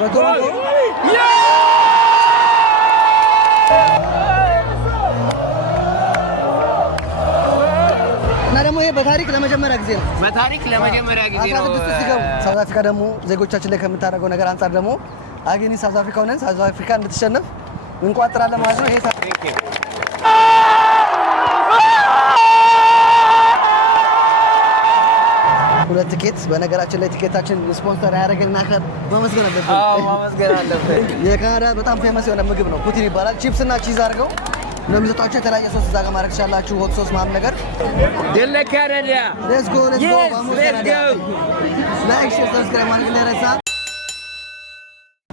በቶሮንቶ እና ደግሞ ይሄ በታሪክ ለመጀመሪያ ጊዜ ነው። በታሪክ ለመጀመሪያ ጊዜ ነው። ሳውዝ አፍሪካ ደግሞ ዜጎቻችን ላይ ከምታደርገው ነገር አንጻር ደግሞ አገኒ ሳውዝ አፍሪካ ሆነን ሳውዝ አፍሪካ እንድትሸነፍ እንቋጥራለን ማለት ነው። ይሄ ሁለት ቲኬት በነገራችን ላይ ቲኬታችን ስፖንሰር ያደረገልን አካል ማመስገን አለብን። ማመስገን አለብን። የካናዳ በጣም ፌመስ የሆነ ምግብ ነው። ፑቲን ይባላል። ቺፕስ እና ቺዝ አድርገው ነው የሚሰጧቸው። የተለያየ ሶስ እዛ ጋር ማድረግ ትችላላችሁ። ሆት ሶስ ምናምን ነገር። ድል ለካናዳ። ሌትስ ጎ ሌትስ ጎ። ላይክ ሼር ሰብስክራይብ ማድረግ እንዳይረሳ።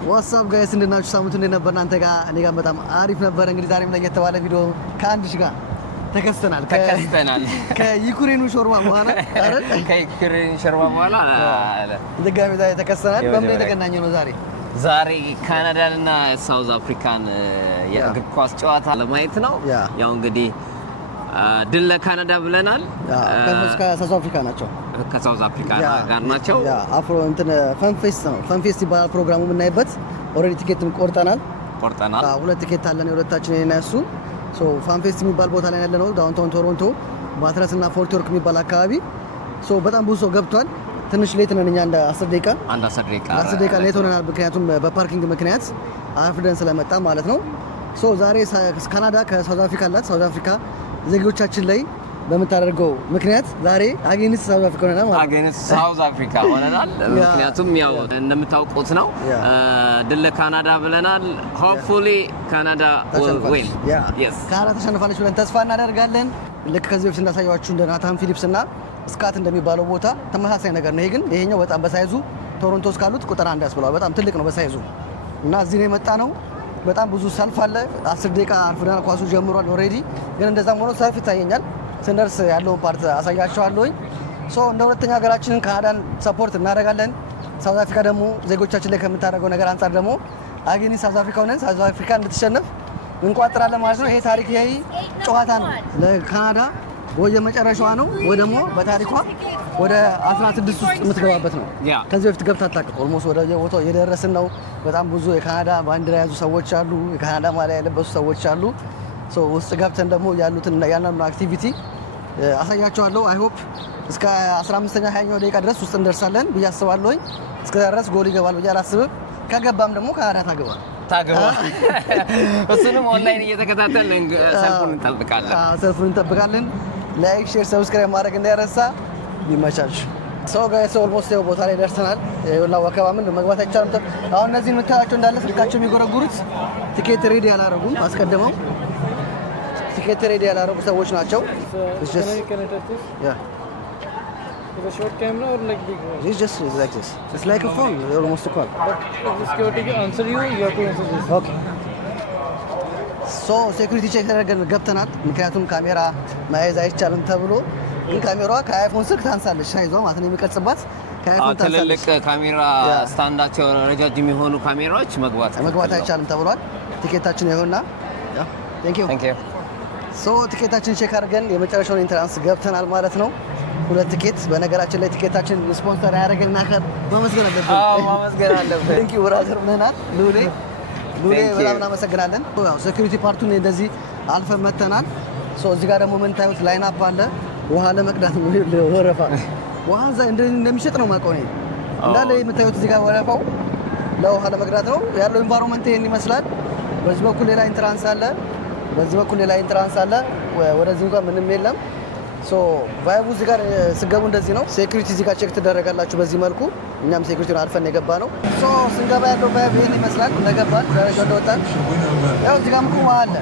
ዋትስአፕ ጋይስ እንዴት ናችሁ? ሳምንቱ እንዴት ነበር እናንተ ጋር? እኔ ጋር በጣም አሪፍ ነበር። እንግዲህ ዛሬም ለየት ባለ ቪዲዮ ከአንድ ሺህ ጋር ተከስተናል። ከዩክሬኑ ሾርባ በኋላ አይደል? ከዩክሬኑ ሾርባ በኋላ ድጋሚ ዛሬ ተከስተናል። በምን የተገናኘ ነው ዛሬ? ዛሬ ካናዳንና ሳውዝ አፍሪካን የእግር ኳስ ጨዋታ ለማየት ነው። ያው እንግዲህ ድል ለካናዳ ብለናል። ከሳውዝ አፍሪካ ናቸው። ከሳውዝ አፍሪካ ጋር ናቸው። አፍሮ እንትን ፈን ፌስት ነው። ፈን ፌስት ይባላል ፕሮግራሙ። የምናይበት ኦልሬዲ ቲኬትም ቆርጠናል። ሁለት ቲኬት አለን የሁለታችን እና እሱ ፋን ፌስት የሚባል ቦታ ላይ ያለ ነው። ዳውንታውን ቶሮንቶ ባትረስ እና ፎርት ወርክ የሚባል አካባቢ በጣም ብዙ ሰው ገብቷል። ትንሽ ሌት ነን እኛ እንደ 10 ደቂቃ ሌት ሆነናል። ምክንያቱም በፓርኪንግ ምክንያት አፍደን ስለመጣ ማለት ነው። ዛሬ ካናዳ ከሳውዝ አፍሪካ አላት። ሳውዝ አፍሪካ ዜጎቻችን ላይ በምታደርገው ምክንያት ዛሬ አጌንስት ሳውዝ አፍሪካ ሆነናል ማለት ነው። አጌንስት ሳውዝ አፍሪካ ሆነናል። ምክንያቱም ያው እንደምታውቁት ነው ድል ለካናዳ ብለናል። ሆፕፉሊ ካናዳ ዊል ዊን። ካናዳ ተሸንፋለች ብለን ተስፋ እናደርጋለን። ልክ ከዚህ በፊት እንዳሳያችሁ እንደ ናታን ፊሊፕስ እና ስካት እንደሚባለው ቦታ ተመሳሳይ ነገር ነው። ይሄ ግን ይሄኛው በጣም በሳይዙ ቶሮንቶ ውስጥ ካሉት ቁጥር 1 ያስብለዋል። በጣም ትልቅ ነው በሳይዙ እና እዚህ ነው የመጣ ነው። በጣም ብዙ ሰልፍ አለ። 10 ደቂቃ አርፍደናል። ኳሱ ጀምሯል ኦልሬዲ። ግን እንደዛም ሆኖ ሰልፍ ይታየኛል። ስንደርስ ያለውን ፓርት አሳያቸዋለሁኝ። እንደ ሁለተኛ ሀገራችንን ካናዳን ሰፖርት እናደርጋለን። ሳውዝ አፍሪካ ደግሞ ዜጎቻችን ላይ ከምታደርገው ነገር አንጻር ደግሞ አገኒ ሳውዝ አፍሪካ ሆነን ሳውዝ አፍሪካ እንድትሸነፍ እንቋጥራለን ማለት ነው። ይሄ ታሪክ ይሄ ጨዋታ ነው ለካናዳ ወይ የመጨረሻዋ ነው ወይ ደግሞ በታሪኳ ወደ 16 ውስጥ የምትገባበት ነው። ከዚህ በፊት ገብታ አታውቅም። ኦልሞስት ወደ ቦታው እየደረስን ነው። በጣም ብዙ የካናዳ ባንዲራ የያዙ ሰዎች አሉ። የካናዳ ማሊያ የለበሱ ሰዎች አሉ። ውስጥ ገብተን ደግሞ ያሉትን ያንኑ አክቲቪቲ አሳያቸዋለሁ። አይ ሆፕ እስከ 15ኛ 20ኛው ደቂቃ ድረስ ውስጥ እንደርሳለን ብዬ አስባለሁኝ። እስከዛ ድረስ ጎል ይገባል ብዬ አላስብም። ከገባም ደግሞ ካናዳ ታገባ። እሱንም ኦንላይን እየተከታተልን ሰልፉን እንጠብቃለን። ላይክ ሼር ሰብስክራይብ ማድረግ እንዳይረሳ። ይመቻች። ጋይስ ኦልሞስት ቦታ ላይ ደርሰናል። ይኸውላ ወከባ ምን መግባት አይቻልም። አሁን እነዚህ የምታያቸው እንዳለ ስልካቸው የሚጎረጉሩት ቲኬት ሬዲ ያላረጉም አስቀድመው ቲኬት ሬዲ ያላረጉ ሰዎች ናቸው። Is a short camera or like big one? It's just like this. It's like a phone. Almost a call. But if the security answer you, you have to answer this. Okay. ሴኩሪቲ ቼክ ተደርገን ገብተናል። ምክንያቱም ካሜራ መያዝ አይቻልም ተብሎ ግን ካሜራዋ ከአይፎን ስልክ ታንሳለች። ሳይዟ ማለት ነው የሚቀርጽባት ከአይፎን ታንሳለች። ትልልቅ ካሜራ ስታንዳቸው ረጃጅም የሆኑ ካሜራዎች መግባት አይቻልም ተብሏል። ቲኬታችን ይኸውና። ቴንክ ዩ። ቲኬታችን ቼክ አድርገን የመጨረሻውን ኢንትራንስ ገብተናል ማለት ነው። ሁለት ቲኬት በነገራችን ላይ ቲኬታችን ስፖንሰር ያደረገልን አካል ማመስገን አለብን። ቴንክ ዩ ብራዘር ብለናል። ሉሌ በጣም እናመሰግናለን። ያው ሴኩሪቲ ፓርቱን እንደዚህ አልፈን መተናል። እዚህ ጋር ደግሞ የምታዩት ላይን አፕ አለ። ውሃ ለመቅዳት ወረፋ ውሃ እንደሚሸጥ ነው የማውቀው እኔ። እንዳለ የምታዩት እዚህ ጋር ወረፋው ለውሃ ለመቅዳት ነው ያለው። ኢንቫይሮንመንት ይሄን ይመስላል። በዚህ በኩል ሌላ ኢንትራንስ አለ። ወደዚህ እንኳን ምንም የለም። ቫይቡ እዚህ ጋር ስገቡ እንደዚህ ነው። ሴኩሪቲ እዚህ ጋር ቼክ ትደረጋላችሁ በዚህ መልኩ። እኛም ሴኩሪቲውን አልፈን የገባ ነው። ስንገባ ያለው ቫይብ ይሄን ይመስላል። እንደገባን ደረጃ እንደወጣን ያው እዚህ ጋር ምኩ ውሃ አለ።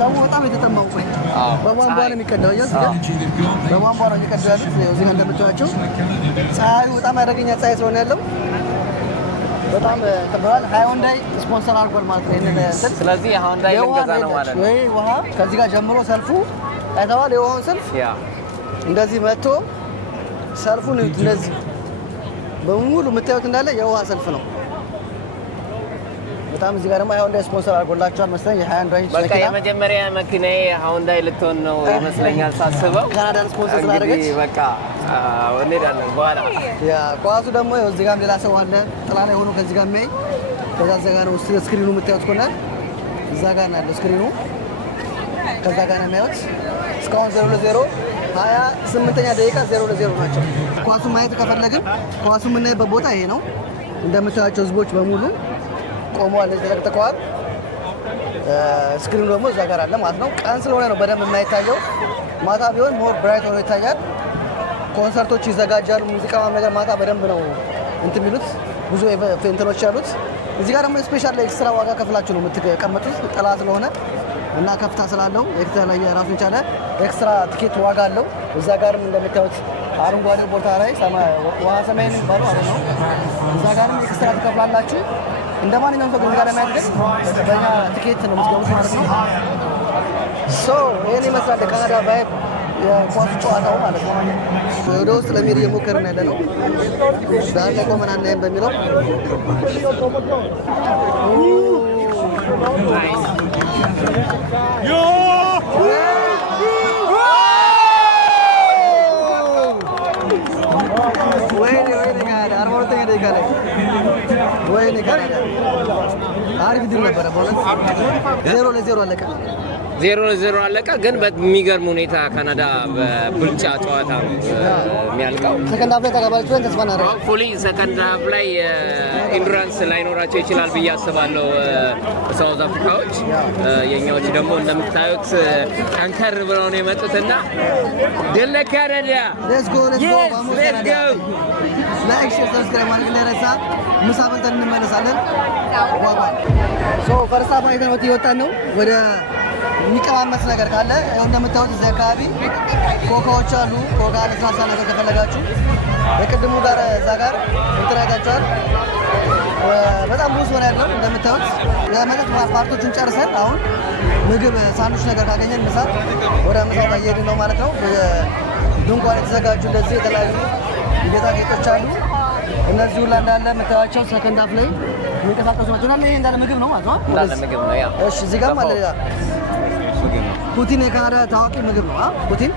ሰው በጣም የተጠማው በቧንቧ ነው የሚቀዳው። በቧንቧ ነው የሚቀዳው ያሉት። እዚህ ጋር እንደምታዩቸው ፀሐዩ በጣም አደገኛ ፀሐይ ስለሆነ ያለው በጣም ተባለ። ሃይወንዳይ ስፖንሰር አድርጓል ማለት ነው ይሄንን እንትን። ስለዚህ ሃይወንዳይ ልንገዛ ነው ማለት ነው። ወይ ውሃ ከዚህ ጋር ጀምሮ ሰልፉ አይተዋል። የውሃውን ሰልፍ እንደዚህ መጥቶ ሰልፉን እንደዚህ በሙሉ የምታዩት እንዳለ የውሃ ሰልፍ ነው። በጣም እዚህ ጋር ደግሞ ሃይወንዳይ ስፖንሰር አድርጎላቸዋል መሰለኝ። የሃይወንዳይ በቃ የመጀመሪያ መኪናዬ ሃይወንዳይ ልትሆን ነው ይመስለኛል ሳስበው። ካናዳን ስፖንሰር ስላደረገች በቃ እንሄዳለን በኋላ። ያ ኳሱ ደግሞ እዚህ ጋርም ሌላ ሰው አለ ጥላ ላይ ሆኖ ከዚህ ጋር የሚያይ ከዛ እዛ ጋር ነው ስክሪኑ የምታዩት ከሆነ እዛ ጋር ነው ያለው ስክሪኑ ከዛ ጋር ነው የሚያዩት። እስካሁን 0-0 28ኛ ደቂቃ 0-0 ናቸው። ኳሱን ማየት ከፈለግን ኳሱን የምናይበት ቦታ ይሄ ነው። እንደምታያቸው ህዝቦች በሙሉ ቆመዋል፣ ተጠቅጥቀዋል። ስክሪኑ ደግሞ እዛ ጋር አለ ማለት ነው። ቀን ስለሆነ ነው በደንብ የማይታየው። ማታ ቢሆን ሞር ብራይት ሆኖ ይታያል። ኮንሰርቶች ይዘጋጃሉ። ሙዚቃ ነገር ማታ በደንብ ነው እንትን የሚሉት ብዙ ኢቨንቶች ያሉት። እዚህ ጋር ደግሞ ስፔሻል ኤክስትራ ዋጋ ከፍላችሁ ነው የምትቀመጡት ጥላ ስለሆነ እና ከፍታ ስላለው የተለየ ራሱን የቻለ ኤክስትራ ቲኬት ዋጋ አለው። እዛ ጋርም እንደምታዩት አረንጓዴ ቦታ ላይ ውሃ ሰማይ የሚባሉ አለ ነው። እዛ ጋርም ኤክስትራ ትከፍላላችሁ። እንደ ማንኛውም ሰው ጋር ለማየት ግን በኛ ቲኬት ነው የምትገቡት ማለት ነው። ይህን ይመስላል የካናዳ ቫይብ የኳስ ጨዋታው ማለት ነው። ወደ ውስጥ ለመሄድ እየሞከርን ያለ ነው። ዳር ላይ ቆመን አናይም በሚለው አሪፍ ድል ነበረ በእውነት 0-0 አለቀ። 0-0 አለቀ። ግን በሚገርም ሁኔታ ካናዳ በብልጫ ጨዋታ ነው የሚያልቀው። ሰከንድ ሃፍ ላይ ተጋባችሁ ብለን ተስፋ እናደርጋለን። ሆፕፉሊ ሰከንድ ሃፍ ላይ ኢንዱራንስ ላይኖራቸው ይችላል ብዬ አስባለሁ ሳውዝ አፍሪካዎች። የኛዎች ደግሞ እንደምታዩት ጠንከር ብለው ነው የመጡትና ድል ለካናዳ። ሌትስ ጎ ላይክ ሼር ሰብስክራይብ ማድረግ እንዳይረሳ። ምሳ በልተን እንመለሳለን። ፈርስት ሃፍ አይተን እየወጣን ነው ወደ የሚቀማመስ ነገር ካለ ያው እንደምታዩት እዚህ አካባቢ ኮካዎች አሉ። ኮካ ለስላሳ ነገር ከፈለጋችሁ የቅድሙ ጋር እዛ ጋር እንትን አይታችኋል። በጣም ብዙ ነው ያለው እንደምታዩት። የመጠጥ ፓርቶችን ጨርሰን አሁን ምግብ ሳንዱች ነገር ካገኘን ምሳ ወደ ምሳው ጋር እየሄድን ነው ማለት ነው። ድንኳን የተዘጋጁ እንደዚህ የተለያዩ ጌጣጌጦች አሉ። እነዚህ ሁላ እንዳለ የምታዩዋቸው ሰከንድ ሃፍ ላይ የሚንቀሳቀሱ ናቸው። ይሄ እንዳለ ምግብ ነው ማለት ነው። እንዳለ ምግብ ነው። ያ እሺ፣ እዚህ ጋር ማለት ያ ፑቲን የካናዳ ታዋቂ ምግብ ነው። ፑቲን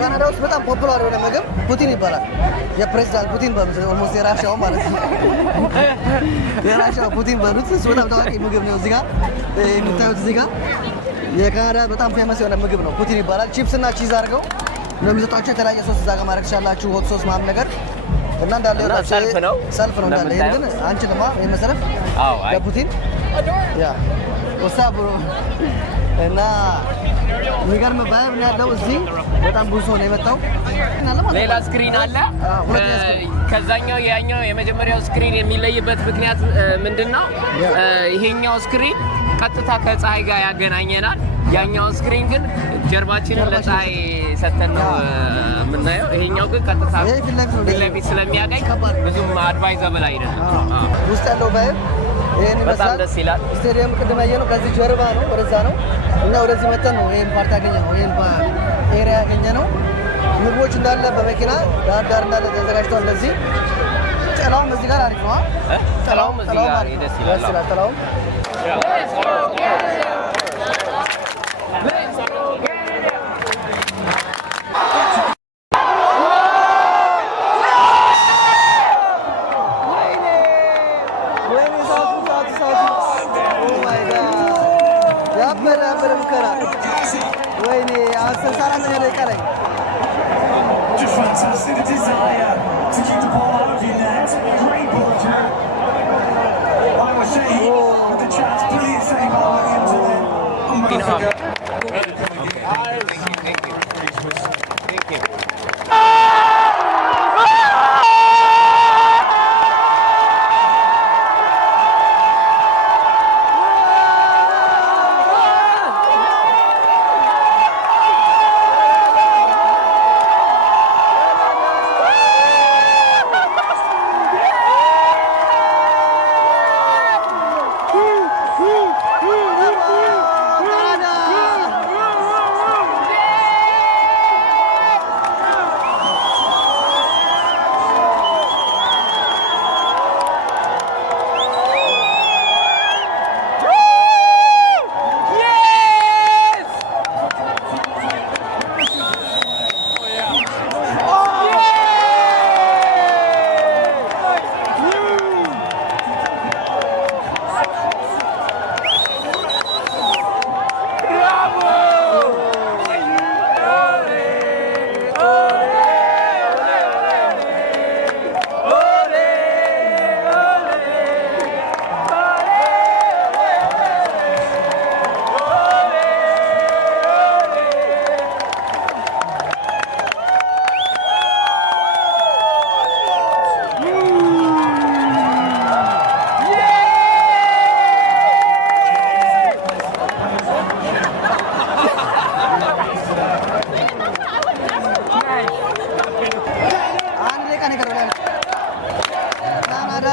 ካናዳ ውስጥ በጣም ፖፑላር የሆነ ምግብ ፑቲን ይባላል። የፕሬዚዳንት ፑቲን በሉት፣ ኦልሞስት የራሻው ማለት ነው። የራሻው ፑቲን በሉት። እሱ በጣም ታዋቂ ምግብ ነው። እዚህ ጋር የምታዩት እዚህ ጋር የካናዳ በጣም ፌመስ የሆነ ምግብ ነው። ፑቲን ይባላል። ቺፕስ እና ቺዝ አድርገው ነው የሚሰጧቸው። የተለያየ ሶስ እዛ ጋር ማድረግ ትችላላችሁ። ሆት ሶስ ምናምን ነገር እና እንዳለ ሰልፍ ነው እንዳለ። ይሄን ግን አንችልማ ይሄን መሰረት ለፑቲን ያ ወሳ ብሮ እና የሚገርም ቫይብ ነው ያለው። እዚህ በጣም ብዙ ሰው ነው የመጣው። ሌላ ስክሪን አለ። ከዛኛው ያኛው የመጀመሪያው ስክሪን የሚለይበት ምክንያት ምንድነው? ይሄኛው ስክሪን ቀጥታ ከፀሐይ ጋር ያገናኘናል። ያኛው ስክሪን ግን ጀርባችንን ለፀሐይ ሰተን ነው የምናየው። ይሄኛው ግን ቀጥታ ፊት ለፊት ስለሚያገኝ ብዙም አድቫይዘብል አይደለም። ውስጥ ያለው ቫይብ ይሄን በጣም ደስ ይላል። ስቴዲየም ቅድም ያየነው ከዚህ ጀርባ ነው፣ ወደዛ ነው እና ወደዚህ መተን ነው ይሄን ፓርት ያገኘነው፣ ይሄን ኤሪያ ያገኘነው። ምግቦች እንዳለ በመኪና ዳር ዳር እንዳለ ተዘጋጅተዋል። እንደዚህ ጥላውም እዚህ ጋር አሪፍ ነው። ጥላውም እዚህ ጋር ደስ ይላል። ጥላውም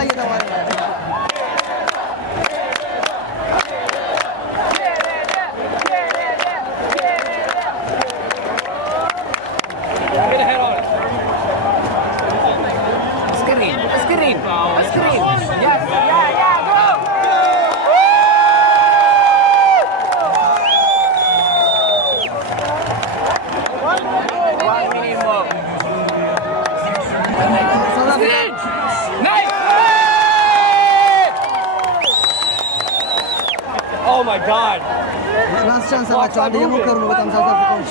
እየተባለ Screen. Yes. Yeah, go. One minute more. Screen. Nice. Oh my God. ላስት ቻንስ አላቸው። አንድ እየሞከሩ ነው በጣም ሳውዝ አፍሪካዎች።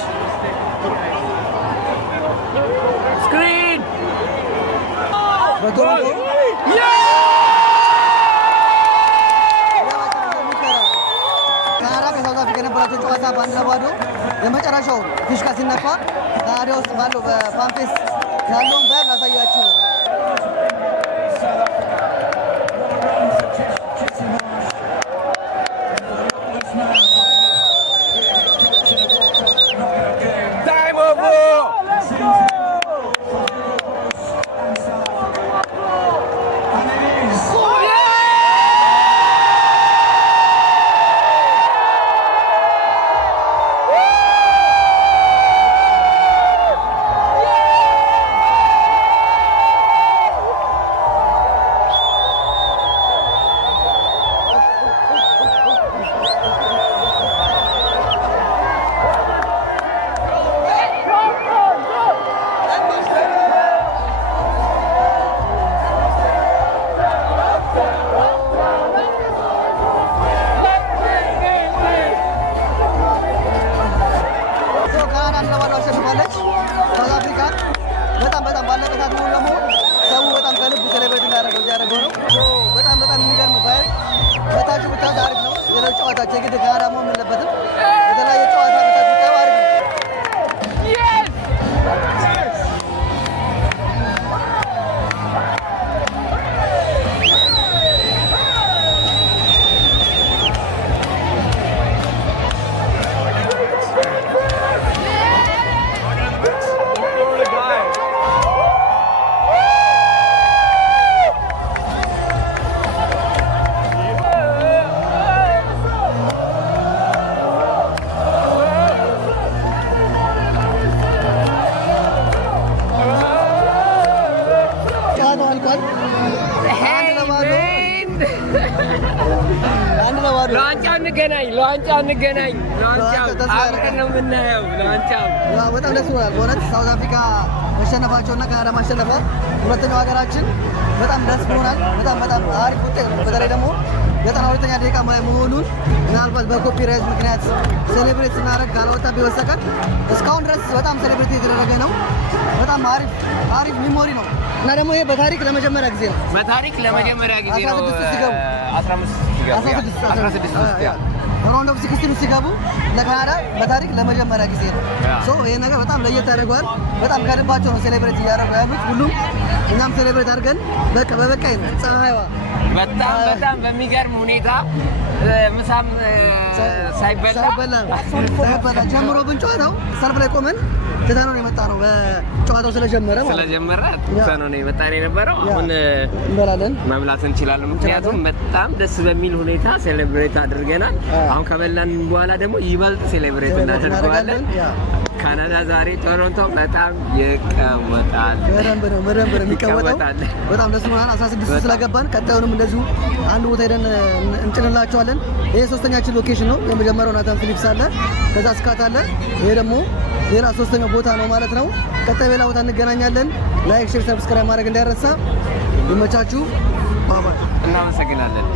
Screen. በቶሮንቶ ካናዳ ከሳውዝ አፍሪካ የነበራቸው ጨዋታ በአንድ ለባዶ የመጨረሻው ፊሽካ ሲነፋ ካናዳ ውስጥ ባለው በፋንፌስ ያለውን በር ላሳያችሁ ነው። Time over. Let's go. ጨዋታቸው ግድ ካናዳ መሆን የለበትም። የተለያየ ጨዋታ በታችሁ አሪፍ ነው። ለዋንጫው እንገናኝ። ለዋንጫው አብረን ነው የምናየው። ለዋንጫው በጣም ደስ ይላል በእውነት ሳውዝ አፍሪካ መሸነፋቸውና ካናዳ ማሸነፋ ሁለተኛው ሀገራችን በጣም ደስ ብሎናል። በጣም አሪፍ ውጤት ነው። በተለይ ደግሞ 92ኛ ደቂቃ ላይ መሆኑን ምናልባት በኮፒራይት ምክንያት ሴሌብሬት ስናደርግ ካላወጣ ቢወሰቀን እስካሁን ድረስ በጣም ሴሌብሬት የተደረገ ነው። በጣም አሪፍ ሚሞሪ ነው እና ደግሞ ይሄ በታሪክ ለመጀመሪያ ጊዜ ነው። በታሪክ ለመጀመሪያ ጊዜ ነው። 16 ራውንድ ኦፍ 16 ሲገቡ ለካናዳ በታሪክ ለመጀመሪያ ጊዜ ነው። ይሄ ነገር በጣም ለየት ያደርገዋል። በጣም ከልባቸው ነው ሴሌብሬት እያደረጉ ያሉት ሁሉም። እኛም ሴሌብሬት አድርገን በቃ በበቃኝ ነው። ፀሐይዋ በጣም በሚገርም ሁኔታ ምሳም ሳይበላ ጀምሮብን ጨዋታው ሰልፍ ላይ ቆመን ትተነው ነው የመጣ ነው። በጨዋታው ስለጀመረ ትተነው ነው የመጣ ነው የነበረው። አሁን እንበላለን፣ መብላት እንችላለን። ምክንያቱም በጣም ደስ በሚል ሁኔታ ሴሌብሬት አድርገናል። አሁን ከበላን በኋላ ደግሞ ይበልጥ ሴሌብሬት እናደርገዋለን። ካናዳ ዛሬ ቶሮንቶ በጣም ይቀወጣል። በደንብ ነው የሚቀወጠው። በጣም ደስ ብሎናል። 16 ስለገባን ቀጣዩንም እንደዚሁ አንድ ቦታ ሄደን እንጭንላቸዋለን። ይሄ ሶስተኛችን ሎኬሽን ነው። የመጀመሪያው ናታን ፊሊፕስ አለ፣ ከዛ ስካት አለ። ይሄ ደግሞ ሌላ ሶስተኛው ቦታ ነው ማለት ነው። ቀጣይ ሌላ ቦታ እንገናኛለን። ላይክ፣ ሼር፣ ሰብስክራይብ ማድረግ እንዳይረሳ። ይመቻችሁ። ባባ እናመሰግናለን።